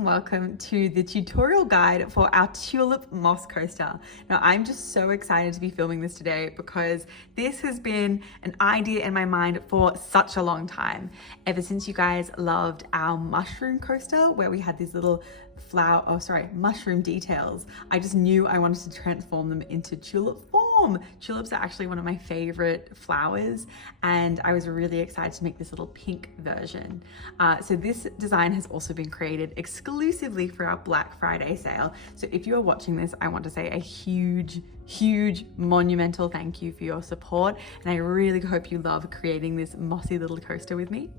Welcome to the tutorial guide for our Tulip Moss Coaster. Now, I'm just so excited to be filming this today because this has been an idea in my mind for such a long time. Ever since you guys loved our mushroom coaster where we had these little mushroom details, I just knew I wanted to transform them into tulip form. Tulips are actually one of my favorite flowers, and I was really excited to make this little pink version. So this design has also been created exclusively for our Black Friday sale. So if you are watching this, I want to say a huge monumental thank you for your support, and I really hope you love creating this mossy little coaster with me.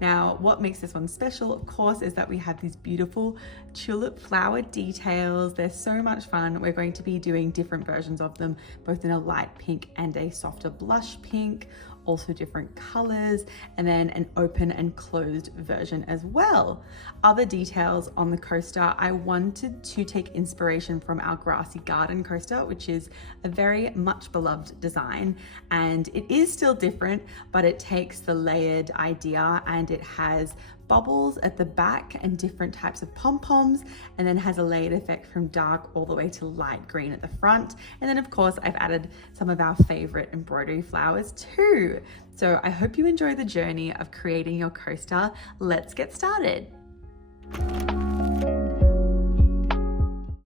Now, what makes this one special, of course, is that we have these beautiful tulip flower details. They're so much fun. We're going to be doing different versions of them, both in a light pink and a softer blush pink, also different colors, and then an open and closed version as well. Other details on the coaster, I wanted to take inspiration from our grassy garden coaster, which is a very much beloved design, and it is still different, but it takes the layered idea and it has bubbles at the back and different types of pom-poms, and then has a layered effect from dark all the way to light green at the front. And then of course I've added some of our favorite embroidery flowers too. So I hope you enjoy the journey of creating your coaster. Let's get started.